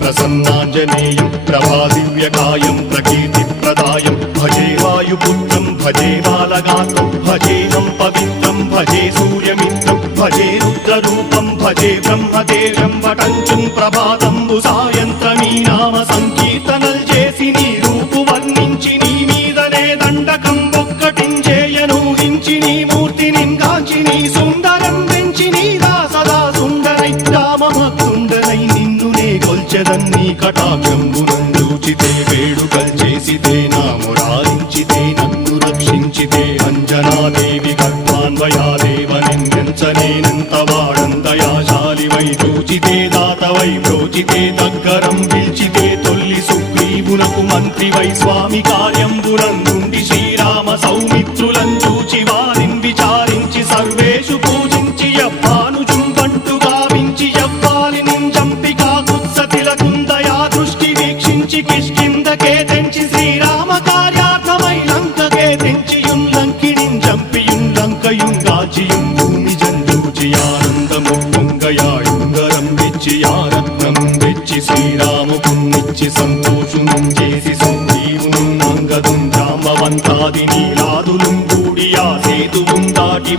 ప్రసన్నాంజనేయం ప్రభాదివ్యకాయం ప్రకీర్తిప్రదాయం భజే వాయుపుత్రం భజే బాలగాత్రం భజేహం పవిత్రం భజే సూర్యమిత్రం భజే రుద్రరూపం భజే బ్రహ్మదేవం వటంచుం ప్రభాతంబు సాయంత్రమీ నామ సంకీర్తనల్ చేసి నీ రూపు వర్ణించి నీ మీదనే దండకం ఒక్కటించేయనూహించి నీ మూర్తిని గాంచి నీ సుందరం పెంచి నీదా సదా సుందరై రామభక్తుండనై నిన్నునే కొల్చెదన్నీ కటాక్షంబునందూచితే వేడుకల్ చేసితే నా మురారించితే నన్ను రక్షించితే అంజనాదేవి గర్భాన్వయాదేవనిందించనేనంత వాడందయాశాలివై చూచితే దాతవై బ్రోచితే దగ్గరం పిల్చితే తొల్లి సుగ్రీవునకు మంత్రివై స్వామి కార్యంబునందుండి శ్రీరామ సౌమిత్రులం చూచి వారిని విచారించి సర్వేషు పూజించి యవ్వానుజుంబంటు గావించి యవ్వాలిని చంపికా కుత్సతిలకుందయా దృష్టి వీక్షించి కిష్కిందకే తెంచి శ్రీరామ కార్యార్థమై లంకకే తెంచియుం లంకిణిం చంపియుం లంకయుం గాచియుం భూమి జందూచి ఆనందము పొంగయాయుంగరం వెచ్చి ఆరత్నం వెచ్చి శ్రీరాముకున్నిచ్చి సంతోషునం చేసి సుగ్రీవును అంగదుం జాంబవంతాది నీలాదులుం కూడి ఆ సేతువుం దాటి